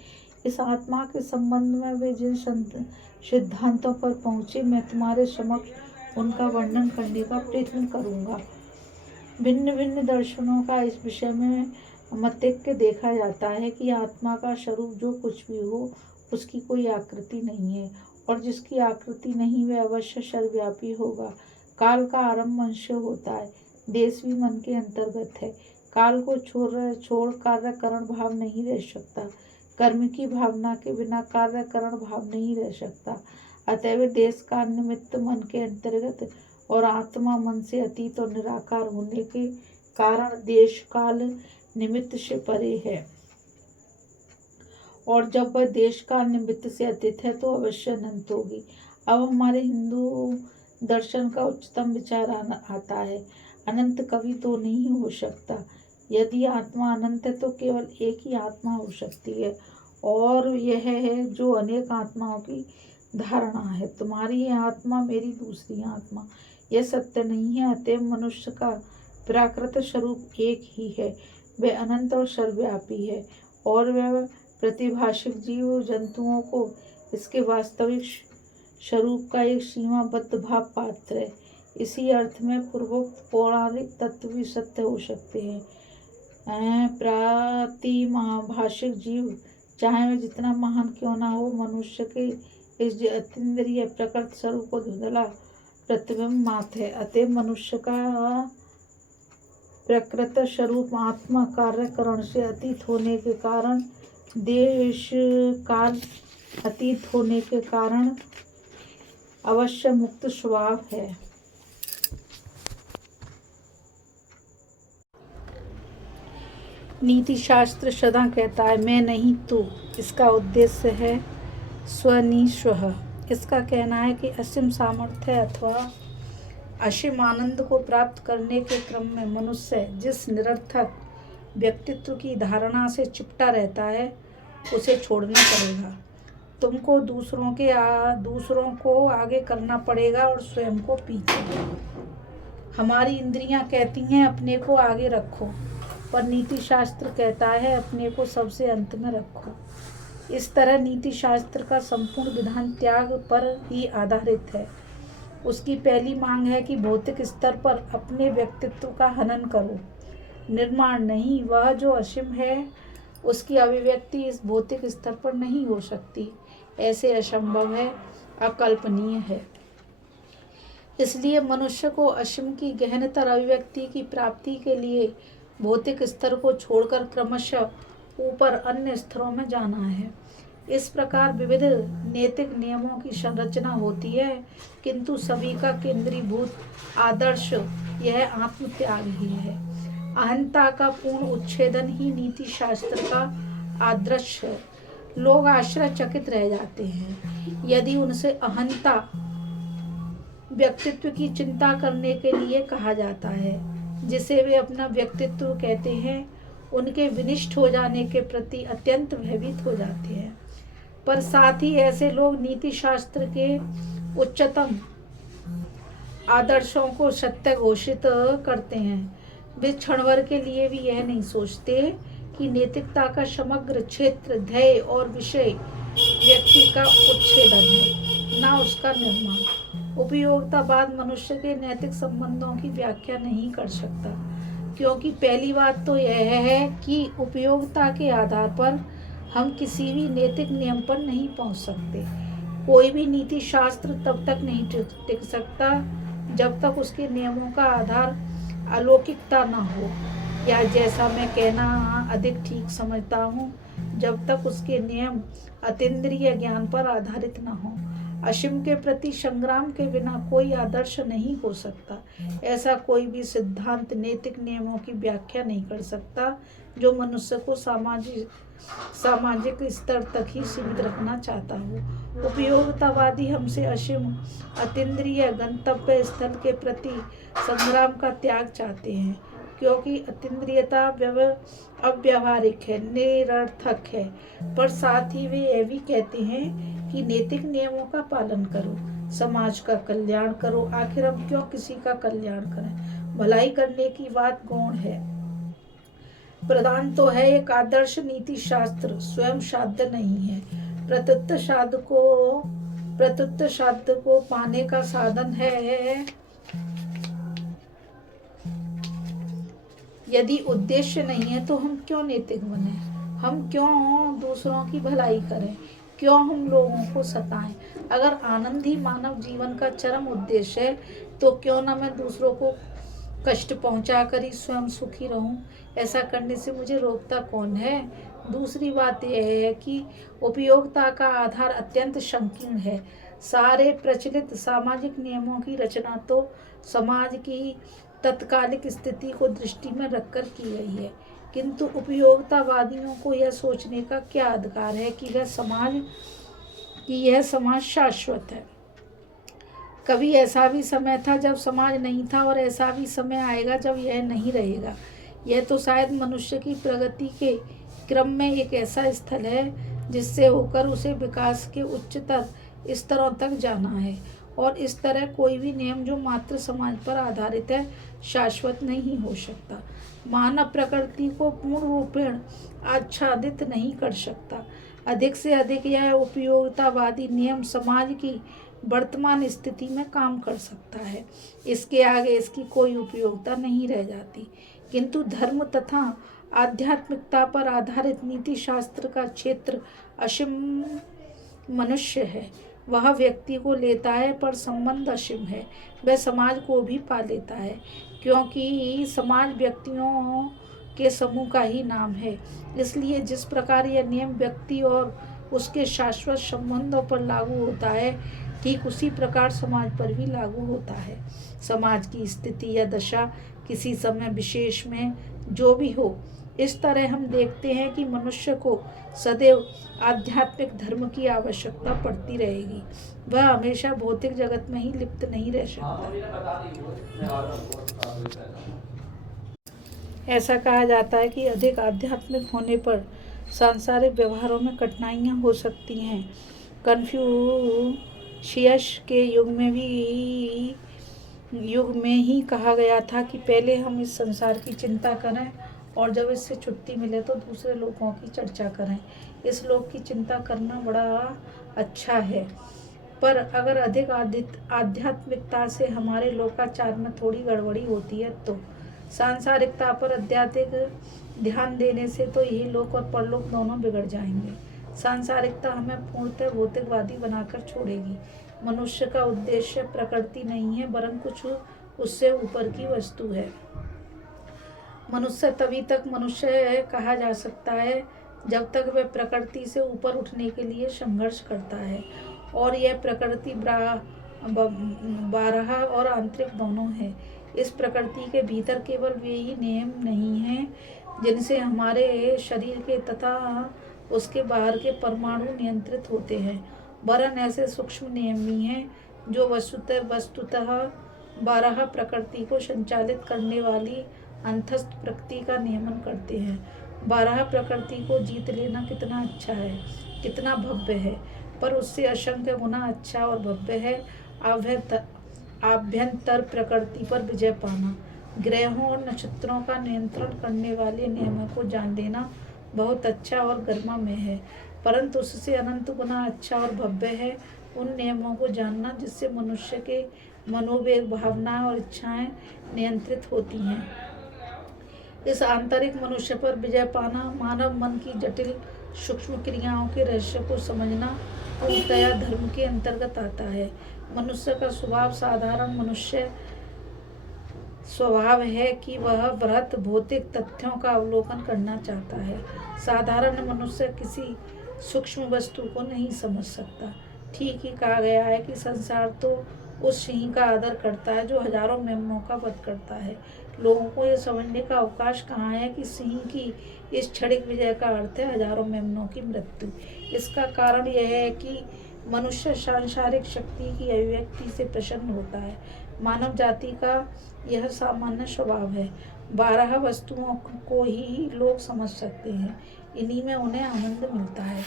इस आत्मा के संबंध में वे जिन सिद्धांतों पर पहुँचे, मैं तुम्हारे समक्ष उनका वर्णन करने का प्रयत्न करूँगा। भिन्न भिन्न दर्शनों का इस विषय में मतैक्य देखा जाता है कि आत्मा का स्वरूप जो कुछ भी हो, उसकी कोई आकृति नहीं है और जिसकी आकृति नहीं वह अवश्य सर्वव्यापी होगा। काल का आरंभ मन से होता है, देश भी मन के अंतर्गत है। काल को छोड़ कार्य करण भाव नहीं रह सकता। कर्म की भावना के बिना कार्य करण भाव नहीं रह सकता। अतएव देश का निमित्त मन के अंतर्गत और आत्मा मन से अतीत और निराकार होने के कारण देश काल निमित्त से परे है और जब वह देश काल निमित्त से अतीत है तो अवश्य अनंत होगी। अब हमारे हिंदू दर्शन का उच्चतम विचार आता है, अनंत कभी तो नहीं हो सकता। यदि आत्मा अनंत है तो केवल एक ही आत्मा हो सकती है और यह है जो अनेक आत्माओं की धारणा है। तुम्हारी आत्मा, मेरी दूसरी आत्मा, यह सत्य नहीं है। अतएव मनुष्य का प्राकृत स्वरूप एक ही है, वह अनंत और सर्वव्यापी है और वह प्रतिभाषिक जीव जंतुओं को इसके वास्तविक स्वरूप का एक सीमाबद्ध भाव पात्र है। इसी अर्थ में पूर्वोक्त पौराणिक तत्व भी सत्य हो सकते हैं। प्रतिभाषिक जीव चाहे वह जितना महान क्यों ना हो, मनुष्य के इस अतीन्द्रिय प्रकृत स्वरूप को धुंधला प्रतिबिंब मात्र है। अतएव मनुष्य का प्रकृत स्वरूप आत्मा कार्यकरण से अतीत होने के कारण, देश काल अतीत होने के कारण अवश्य मुक्त स्वभाव है। नीति शास्त्र सदा कहता है मैं नहीं तू। इसका उद्देश्य है स्वनिस्वः। इसका कहना है कि असीम सामर्थ्य अथवा असीम आनंद को प्राप्त करने के क्रम में मनुष्य जिस निरर्थक व्यक्तित्व की धारणा से चिपटा रहता है उसे छोड़ना पड़ेगा। तुमको दूसरों को आगे करना पड़ेगा और स्वयं को पीछे। हमारी इंद्रियां कहती हैं अपने को आगे रखो, पर नीति शास्त्र कहता है अपने को सबसे अंत में रखो। इस तरह नीति शास्त्र का संपूर्ण विधान त्याग पर ही आधारित है। उसकी पहली मांग है कि भौतिक स्तर पर अपने व्यक्तित्व का हनन करो, निर्माण नहीं। वह जो असीम है उसकी अभिव्यक्ति इस भौतिक स्तर पर नहीं हो सकती, ऐसे असंभव है, अकल्पनीय है। इसलिए मनुष्य को असीम की गहनतर अभिव्यक्ति की प्राप्ति के लिए भौतिक स्तर को छोड़कर क्रमशः ऊपर अन्य स्तरों में जाना है। इस प्रकार विविध नैतिक नियमों की संरचना होती है, किंतु सभी का केंद्रीभूत आदर्श यह आत्मत्याग ही है। अहंता का पूर्ण उच्छेदन ही नीति शास्त्र का आदर्श है। लोग आश्चर्यचकित रह जाते हैं यदि उनसे अहंता व्यक्तित्व की चिंता करने के लिए कहा जाता है, जिसे वे अपना व्यक्तित्व कहते हैं। उनके विनिष्ट हो जाने के प्रति अत्यंत भयभीत हो जाते हैं। पर साथ ही ऐसे लोग नीति शास्त्र के उच्चतम आदर्शों को सत्य घोषित करते हैं। वे क्षणभर के लिए भी यह नहीं सोचते कि नैतिकता का समग्र क्षेत्र ध्येय और विषय व्यक्ति का उच्छेदन है, ना उसका निर्माण। उपयोगितावाद मनुष्य के नैतिक संबंधों की व्याख्या नहीं कर सकता, क्योंकि पहली बात तो यह है कि उपयोगिता के आधार पर हम किसी भी नैतिक नियम पर नहीं पहुंच सकते। कोई भी नीति शास्त्र तब तक नहीं टिक सकता जब तक उसके नियमों का आधार अलौकिकता न हो, या जैसा मैं कहना अधिक ठीक समझता हूँ, जब तक उसके नियम अतीन्द्रिय ज्ञान पर आधारित न हो। असीम के प्रति संग्राम के बिना कोई आदर्श नहीं हो सकता। ऐसा कोई भी सिद्धांत नैतिक नियमों की व्याख्या नहीं कर सकता जो मनुष्य को सामाजिक स्तर तक ही सीमित रखना चाहता हो। उपयोगितावादी हमसे असीम अतीन्द्रिय गंतव्य स्थल के प्रति संग्राम का त्याग चाहते हैं, क्योंकि अतीन्द्रियता अव्यावहारिक है, निरर्थक है। पर साथ ही वे यह भी कहते हैं कि नैतिक नियमों का पालन करो, समाज का कल्याण करो। आखिर हम क्यों किसी का कल्याण करें? भलाई करने की बात गौण है। प्रधान तो है एक आदर्श नीति शास्त्र, स्वयं साध्य नहीं है। प्रत्युत साध्य को पाने का साधन है। यदि उद्देश्य नहीं है तो हम क्यों नैतिक बने? हम क्यों दूसरों की भलाई करें? क्यों हम लोगों को सताएं? अगर आनंद ही मानव जीवन का चरम उद्देश्य है तो क्यों न मैं दूसरों को कष्ट पहुंचा कर ही स्वयं सुखी रहूं? ऐसा करने से मुझे रोकता कौन है? दूसरी बात यह है कि उपयोगिता का आधार अत्यंत संकीर्ण है। सारे प्रचलित सामाजिक नियमों की रचना तो समाज की तत्कालिक स्थिति को दृष्टि में रखकर की गई है, किंतु उपयोगितावादियों को यह सोचने का क्या अधिकार है कि यह समाज शाश्वत है। कभी ऐसा भी समय था जब समाज नहीं था और ऐसा भी समय आएगा जब यह नहीं रहेगा। यह तो शायद मनुष्य की प्रगति के क्रम में एक ऐसा स्थल है जिससे होकर उसे विकास के उच्चतर स्तरों तक जाना है, और इस तरह कोई भी नियम जो मात्र समाज पर आधारित है शाश्वत नहीं हो सकता। मानव प्रकृति को पूर्ण रूपेण आच्छादित नहीं कर सकता। अधिक से अधिक यह उपयोगितावादी नियम समाज की वर्तमान स्थिति में काम कर सकता है, इसके आगे इसकी कोई उपयोगिता नहीं रह जाती। किंतु धर्म तथा आध्यात्मिकता पर आधारित नीति शास्त्र का क्षेत्र असीम मनुष्य है। वह व्यक्ति को लेता है पर संबंध असीम है। वह समाज को भी पा लेता है, क्योंकि समाज व्यक्तियों के समूह का ही नाम है। इसलिए जिस प्रकार यह नियम व्यक्ति और उसके शाश्वत संबंधों पर लागू होता है, ठीक उसी प्रकार समाज पर भी लागू होता है। समाज की स्थिति या दशा किसी समय विशेष में जो भी हो, इस तरह हम देखते हैं कि मनुष्य को सदैव आध्यात्मिक धर्म की आवश्यकता पड़ती रहेगी। वह हमेशा भौतिक जगत में ही लिप्त नहीं रह सकता। ऐसा कहा जाता है कि अधिक आध्यात्मिक होने पर सांसारिक व्यवहारों में कठिनाइयाँ हो सकती हैं। कन्फ्यूशियस के युग में ही कहा गया था कि पहले हम इस संसार की चिंता करें और जब इससे छुट्टी मिले तो दूसरे लोगों की चर्चा करें। इस लोक की चिंता करना बड़ा अच्छा है, पर अगर अधिक आध्यात्मिकता से हमारे लोकाचार में थोड़ी गड़बड़ी होती है तो सांसारिकता पर अत्यधिक ध्यान देने से तो यही लोक और परलोक दोनों बिगड़ जाएंगे। सांसारिकता हमें पूर्णतः भौतिकवादी बनाकर छोड़ेगी। मनुष्य का उद्देश्य प्रकृति नहीं है, वरन कुछ उससे ऊपर की वस्तु है। मनुष्य तभी तक मनुष्य कहा जा सकता है जब तक वह प्रकृति से ऊपर उठने के लिए संघर्ष करता है, और यह प्रकृति बाह्य और आंतरिक दोनों है। इस प्रकृति के भीतर केवल वे ही नियम नहीं हैं जिनसे हमारे शरीर के तथा उसके बाहर के परमाणु नियंत्रित होते हैं, वरन ऐसे सूक्ष्म नियम भी हैं जो वस्तुतः बाह्य प्रकृति को संचालित करने वाली अंतस्थ प्रकृति का नियमन करते हैं। बाह्य प्रकृति को जीत लेना कितना अच्छा है, कितना भव्य है, पर उससे असंख्य गुना अच्छा और भव्य है आभ्यंतर प्रकृति पर विजय पाना। ग्रहों और नक्षत्रों का नियंत्रण करने वाले नियमों को जान लेना बहुत अच्छा और गरिमामय है, परंतु उससे अनंत गुना अच्छा और भव्य है उन नियमों को जानना जिससे मनुष्य के मनोवेग, भावनाएं और इच्छाएं नियंत्रित होती हैं। इस आंतरिक मनुष्य पर विजय पाना मानव मन की जटिल सूक्ष्म क्रियाओं के रहस्य को समझना पूर्णतया धर्म के अंतर्गत आता है। मनुष्य का स्वभाव साधारण मनुष्य स्वभाव है कि वह वृहत भौतिक तथ्यों का अवलोकन करना चाहता है। साधारण मनुष्य किसी सूक्ष्म वस्तु को नहीं समझ सकता। ठीक ही कहा गया है कि संसार तो उस सिंह का आदर करता है जो हजारों मेमनों का वध करता है। लोगों को यह समझने का अवकाश कहाँ है कि सिंह की इस क्षणिक विजय का अर्थ है हजारों मेमनों की मृत्यु। इसका कारण यह है कि मनुष्य सांसारिक शक्ति की अभिव्यक्ति से प्रसन्न होता है। मानव जाति का यह सामान्य स्वभाव है। 12 वस्तुओं को ही लोग समझ सकते हैं, इन्हीं में उन्हें आनंद मिलता है।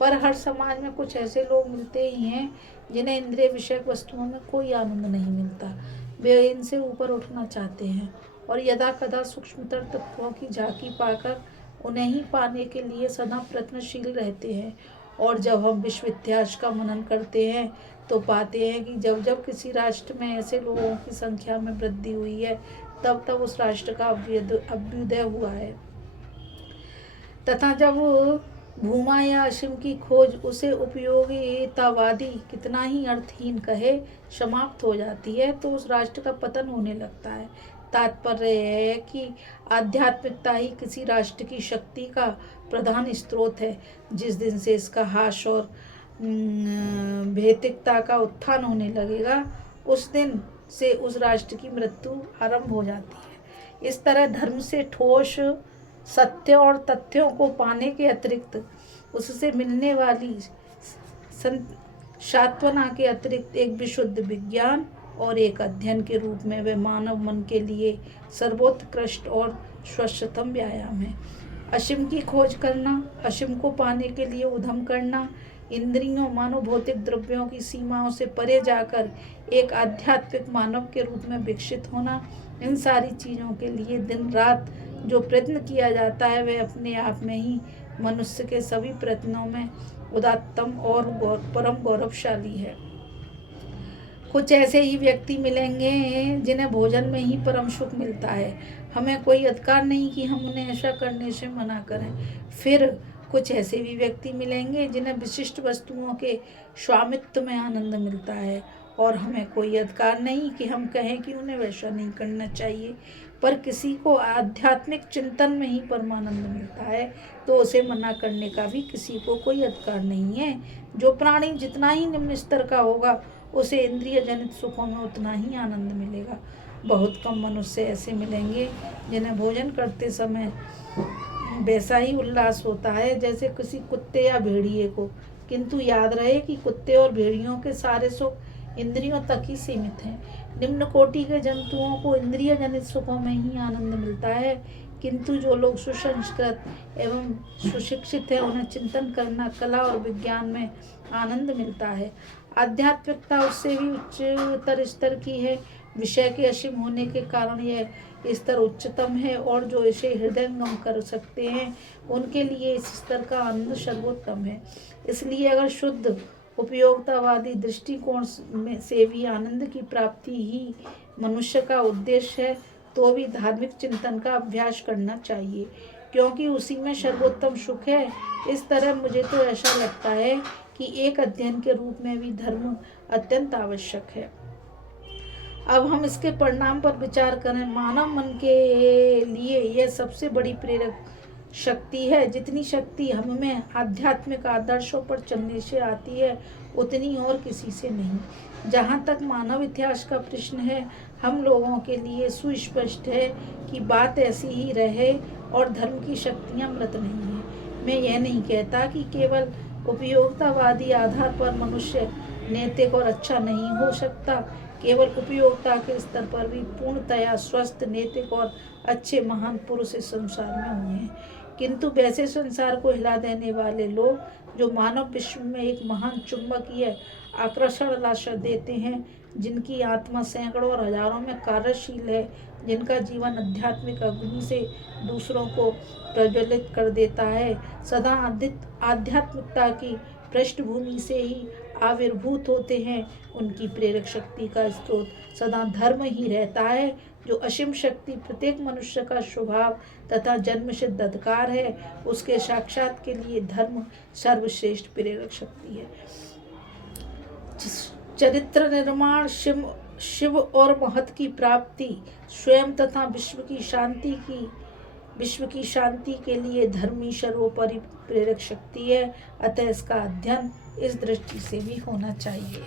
पर हर समाज में कुछ ऐसे लोग मिलते ही हैं जिन्हें इंद्रिय विषयक वस्तुओं में कोई आनंद नहीं मिलता। वे इनसे ऊपर उठना चाहते हैं और यदा कदा सूक्ष्मतर तत्वों की झांकी पाकर उन्हें ही पाने के लिए सदा प्रयत्नशील रहते हैं। और जब हम विश्व इतिहास का मनन करते हैं तो पाते हैं कि जब जब किसी राष्ट्र में ऐसे लोगों की संख्या में वृद्धि हुई है तब तब उस राष्ट्र का अभ्युदय हुआ है, तथा जब भूमा या असीम की खोज उसे उपयोगितावादी कितना ही अर्थहीन कहे समाप्त हो जाती है तो उस राष्ट्र का पतन होने लगता है। तात्पर्य है कि आध्यात्मिकता ही किसी राष्ट्र की शक्ति का प्रधान स्रोत है। जिस दिन से इसका हास और भौतिकता का उत्थान होने लगेगा उस दिन से उस राष्ट्र की मृत्यु आरंभ हो जाती है। इस तरह धर्म से ठोस सत्य और तथ्यों को पाने के अतिरिक्त उससे मिलने वाली सांत्वना के अतिरिक्त एक विशुद्ध विज्ञान और एक अध्ययन के रूप में वे मानव मन के लिए सर्वोत्कृष्ट और श्रेष्ठतम व्यायाम है। असीम की खोज करना, असीम को पाने के लिए उद्यम करना, इंद्रियों मानव भौतिक द्रव्यों की सीमाओं से परे जाकर एक आध्यात्मिक मानव के रूप में विकसित होना, इन सारी चीज़ों के लिए दिन रात जो प्रयत्न किया जाता है वह अपने आप में ही मनुष्य के सभी प्रयत्नों में उदात्तम और परम गौरवशाली है। कुछ ऐसे ही व्यक्ति मिलेंगे जिन्हें भोजन में ही परम सुख मिलता है। हमें कोई अधिकार नहीं कि हम उन्हें ऐसा करने से मना करें। फिर कुछ ऐसे भी व्यक्ति मिलेंगे जिन्हें विशिष्ट वस्तुओं के स्वामित्व में आनंद मिलता है और हमें कोई अधिकार नहीं कि हम कहें कि उन्हें वैसा नहीं करना चाहिए। पर किसी को आध्यात्मिक चिंतन में ही परमानंद मिलता है तो उसे मना करने का भी किसी को कोई अधिकार नहीं है। जो प्राणी जितना ही निम्न स्तर का होगा उसे इंद्रिय जनित सुखों में उतना ही आनंद मिलेगा। बहुत कम मनुष्य ऐसे मिलेंगे जिन्हें भोजन करते समय वैसा ही उल्लास होता है जैसे किसी कुत्ते या भेड़िए को। किंतु याद रहे कि कुत्ते और भेड़ियों के सारे सुख इंद्रियों तक ही सीमित हैं। निम्न कोटि के जंतुओं को इंद्रिय जनित सुखों में ही आनंद मिलता है, किंतु जो लोग सुसंस्कृत एवं सुशिक्षित हैं उन्हें चिंतन करना, कला और विज्ञान में आनंद मिलता है। आध्यात्मिकता उससे भी उच्चतर स्तर की है। विषय के असीम होने के कारण यह स्तर उच्चतम है और जो इसे हृदयंगम कर सकते हैं उनके लिए इस स्तर का आनंद सर्वोत्तम है। इसलिए अगर शुद्ध उपयोगितावादी दृष्टिकोण से भी आनंद की प्राप्ति ही मनुष्य का उद्देश्य है तो भी धार्मिक चिंतन का अभ्यास करना चाहिए, क्योंकि उसी में सर्वोत्तम सुख है। इस तरह मुझे तो ऐसा लगता है कि एक अध्ययन के रूप में भी धर्म अत्यंत आवश्यक है। अब हम इसके परिणाम पर विचार करें। मानव मन के लिए यह सबसे बड़ी प्रेरक शक्ति है। जितनी शक्ति हमें आध्यात्मिक आदर्शों पर चलने से आती है उतनी और किसी से नहीं। जहाँ तक मानव इतिहास का प्रश्न है, हम लोगों के लिए सुस्पष्ट है कि बात ऐसी ही रहे और धर्म की शक्तियाँ मृत नहीं हैं। मैं यह नहीं कहता कि केवल उपयोगितावादी आधार पर मनुष्य नैतिक और अच्छा नहीं हो सकता। केवल उपयोगिता के स्तर पर भी पूर्णतया स्वस्थ, नैतिक और अच्छे महान पुरुष इस संसार में हुए हैं, किंतु वैसे संसार को हिला देने वाले लोग जो मानव विश्व में एक महान चुंबकीय आकर्षण ला देते हैं, जिनकी आत्मा सैकड़ों और हजारों में कार्यशील है, जिनका जीवन आध्यात्मिक अग्नि से दूसरों को प्रज्वलित कर देता है, सदा आध्यात्मिकता की पृष्ठभूमि से ही आविर्भूत होते हैं, उनकी प्रेरक शक्ति का स्रोत सदा धर्म ही रहता है, जो असीम शक्ति प्रत्येक मनुष्य का स्वभाव तथा जन्मसिद्ध अधिकार है, उसके साक्षात के लिए धर्म सर्वश्रेष्ठ प्रेरक शक्ति है। चरित्र निर्माण, शिव और महत की प्राप्ति, स्वयं तथा विश्व की शांति के लिए धर्मी सर्वोपरि प्रेरक शक्ति है। अतः इसका अध्ययन इस दृष्टि से भी होना चाहिए।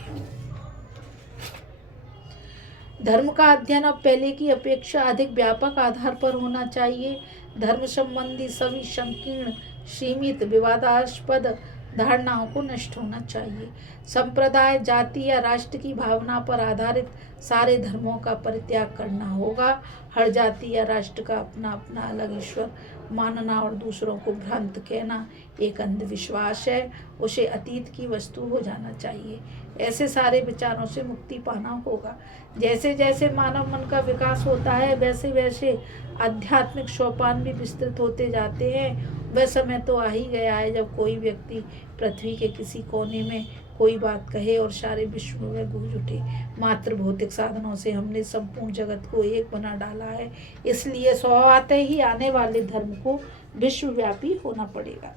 धर्म का अध्ययन अब पहले की अपेक्षा अधिक व्यापक आधार पर होना चाहिए। धर्म संबंधी सभी संकीर्ण, सीमित, विवादास्पद धारणाओं को नष्ट होना चाहिए। संप्रदाय, जाति या राष्ट्र की भावना पर आधारित सारे धर्मों का परित्याग करना होगा। हर जाति या राष्ट्र का अपना अपना अलग ईश्वर मानना और दूसरों को भ्रांत कहना एक अंधविश्वास है। उसे अतीत की वस्तु हो जाना चाहिए। ऐसे सारे विचारों से मुक्ति पाना होगा। जैसे जैसे मानव मन का विकास होता है, वैसे वैसे आध्यात्मिक सोपान भी विस्तृत होते जाते हैं। वह समय तो आ ही गया है जब कोई व्यक्ति पृथ्वी के किसी कोने में कोई बात कहे और सारे विश्व में गूंज उठे। मात्र भौतिक साधनों से हमने संपूर्ण जगत को एक बना डाला है, इसलिए स्वभावतः ही आने वाले धर्म को विश्वव्यापी होना पड़ेगा।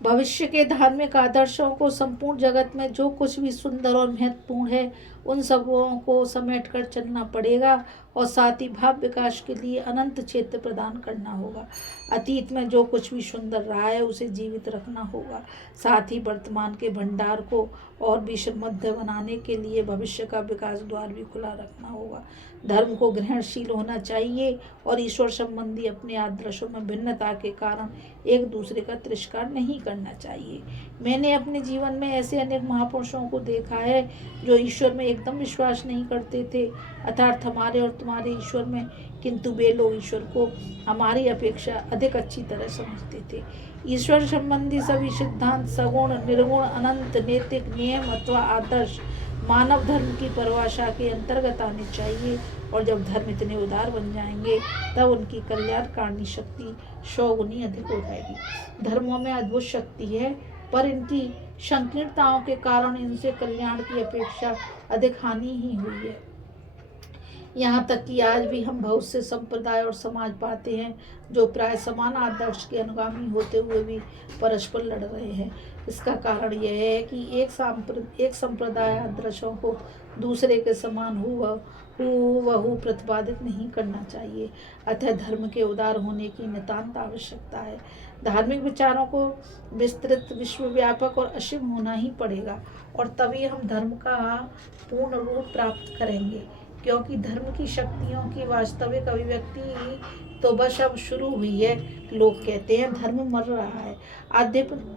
भविष्य के धार्मिक आदर्शों को संपूर्ण जगत में जो कुछ भी सुंदर और महत्वपूर्ण है, उन सबों को समेट कर चलना पड़ेगा और साथ ही भाव विकास के लिए अनंत क्षेत्र प्रदान करना होगा। अतीत में जो कुछ भी सुंदर रहा है उसे जीवित रखना होगा। साथ ही वर्तमान के भंडार को और भी समृद्ध बनाने के लिए भविष्य का विकास द्वार भी खुला रखना होगा। धर्म को ग्रहणशील होना चाहिए और ईश्वर संबंधी अपने आदर्शों में भिन्नता के कारण एक दूसरे का तिरस्कार नहीं करना चाहिए। मैंने अपने जीवन में ऐसे अनेक महापुरुषों को देखा है जो ईश्वर में एकदम विश्वास नहीं करते थे, अर्थात हमारे और तुम्हारे ईश्वर में, किंतु वे लोग ईश्वर को हमारी अपेक्षा अधिक अच्छी तरह समझते थे। ईश्वर संबंधी सभी सिद्धांत सगुण, निर्गुण, अनंत, नैतिक नियम अथवा आदर्श मानव धर्म की परिभाषा के अंतर्गत आने चाहिए और जब धर्म इतने उदार बन जाएंगे तब उनकी कल्याणकारिणी शक्ति 100 गुनी अधिक हो जाएगी। धर्मों में अद्भुत शक्ति है, पर इनकी संकीर्णताओं के कारण इनसे कल्याण की अपेक्षा अधिक हानि ही हुई है। यहाँ तक कि आज भी हम बहुत से संप्रदाय और समाज पाते हैं जो प्राय समान आदर्श के अनुगामी होते हुए भी परस्पर लड़ रहे हैं। इसका कारण यह है कि एक संप्रदाय आदर्शों को दूसरे के समान हूबहू प्रतिपादित नहीं करना चाहिए। अतः धर्म के उदार होने की नितांत आवश्यकता है। धार्मिक विचारों को विस्तृत, विश्वव्यापक और असीम होना ही पड़ेगा और तभी हम धर्म का पूर्ण रूप प्राप्त करेंगे, क्योंकि धर्म की शक्तियों की वास्तविक अभिव्यक्ति तो बस अब शुरू हुई है। लोग कहते हैं धर्म मर रहा है,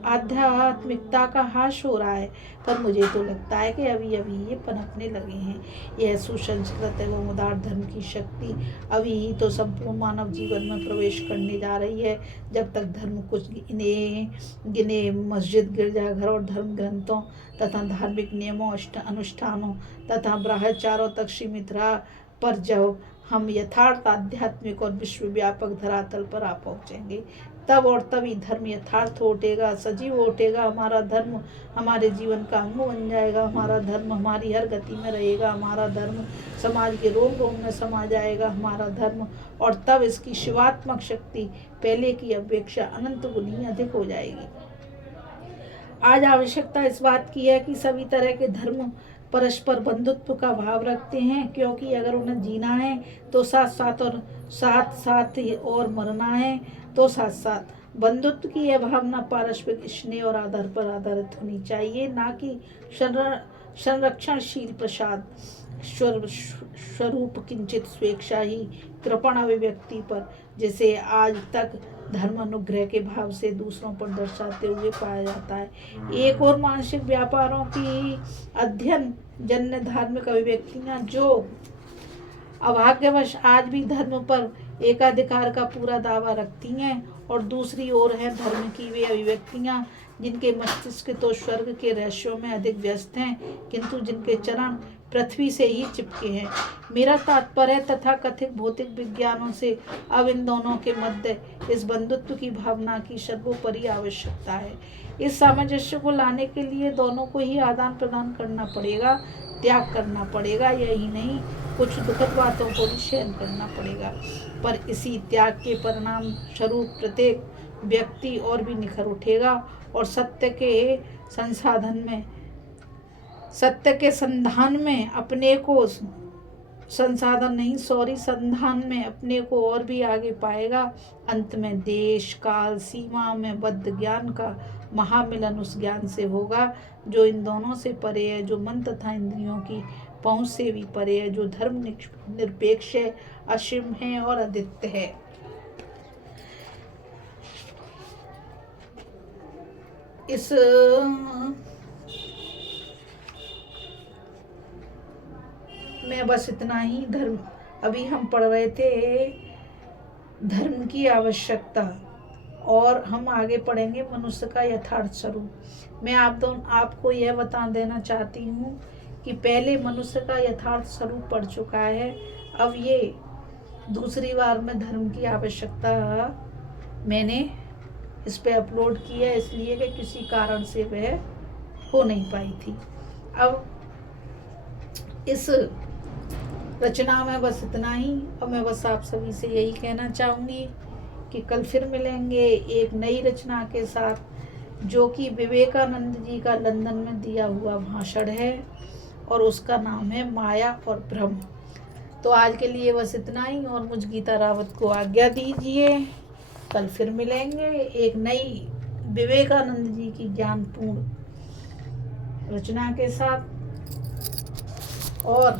आध्यात्मिकता का ह्रास हो रहा है, पर मुझे तो लगता है कि अभी अभी ये पनपने लगे हैं। यह सुसंस्कृत एवं उदार धर्म की शक्ति अभी ही तो संपूर्ण मानव जीवन में प्रवेश करने जा रही है। जब तक धर्म कुछ गिने मस्जिद, गिरजाघर और धर्म ग्रंथों तथा धार्मिक नियमों, अनुष्ठानों तथा ब्रह्मचारों तक सीमित रहा, पर जब हम यथार्थ आध्यात्मिक और विश्वव्यापक धरातल पर आ पहुँचेंगे तब और तभी धर्म यथार्थ उठेगा, सजीव उठेगा। हमारा धर्म हमारे जीवन का अंग बन जाएगा। हमारा धर्म हमारी हर गति में रहेगा। हमारा धर्म समाज के रोम रोम में समा जाएगा। हमारा धर्म, और तब इसकी शिवात्मक शक्ति पहले की अपेक्षा अनंत गुनी अधिक हो जाएगी। आज आवश्यकता इस बात की है कि सभी तरह के धर्म परस्पर बंधुत्व का भाव रखते हैं, क्योंकि अगर उन्हें जीना है तो साथ साथ और मरना है तो साथ साथ। बंधुत्व की यह भावना पारस्परिक स्नेह और आदर पर आधारित होनी चाहिए, ना कि संरक्षणशील प्रसाद स्वरूप किंचित स्वेच्छाही कृपण अभिव्यक्ति पर, जिसे आज तक धर्म अनुग्रह के भाव से दूसरों पर दर्शाते हुए पाया जाता है। एक और मानसिक व्यापारों की अध्ययन जन्य धार्मिक अभिव्यक्तियां जो अभाग्यवश आज भी धर्म पर एकाधिकार का पूरा दावा रखती हैं, और दूसरी ओर है धर्म की वे अभिव्यक्तियां जिनके मस्तिष्क तो स्वर्ग के रहस्यों में अधिक व्यस्त हैं, किंतु जिनके चरण पृथ्वी से ही चिपके हैं। मेरा तात्पर्य तथा कथित भौतिक विज्ञानों से अब इन दोनों के मध्य इस बंधुत्व की भावना की सर्वोपरि आवश्यकता है। इस सामंजस्य को लाने के लिए दोनों को ही आदान प्रदान करना पड़ेगा। त्याग करना पड़ेगा। यही नहीं, कुछ दुखद बातों को भी सहन करना पड़ेगा, पर इसी त्याग के परिणाम स्वरूप प्रत्येक व्यक्ति और भी निखर उठेगा और सत्य के संधान में अपने को संधान में अपने को और भी आगे पाएगा। अंत में देश काल सीमा में बद्ध ज्ञान का महामिलन उस ज्ञान से होगा जो इन दोनों से परे है, जो मन तथा इंद्रियों की पहुंच से भी परे है, जो धर्म निरपेक्ष है, असीम है और अद्वितीय है। इस में बस इतना ही। धर्म, अभी हम पढ़ रहे थे धर्म की आवश्यकता, और हम आगे पढ़ेंगे मनुष्य का यथार्थ स्वरूप। मैं आपको यह बता देना चाहती हूँ कि पहले मनुष्य का यथार्थ स्वरूप पढ़ चुका है, अब ये दूसरी बार में धर्म की आवश्यकता मैंने इस पे अपलोड की है, इसलिए कि किसी कारण से वह हो नहीं पाई थी। अब इस रचना में बस इतना ही, और मैं बस आप सभी से यही कहना चाहूँगी कि कल फिर मिलेंगे एक नई रचना के साथ, जो कि विवेकानंद जी का लंदन में दिया हुआ भाषण है और उसका नाम है माया और भ्रम। तो आज के लिए बस इतना ही, और मुझ गीता रावत को आज्ञा दीजिए। कल फिर मिलेंगे एक नई विवेकानंद जी की ज्ञानपूर्ण रचना के साथ। और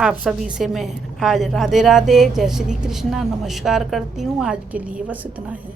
आप सभी से मैं आज राधे राधे, जय श्री कृष्णा, नमस्कार करती हूँ। आज के लिए बस इतना ही।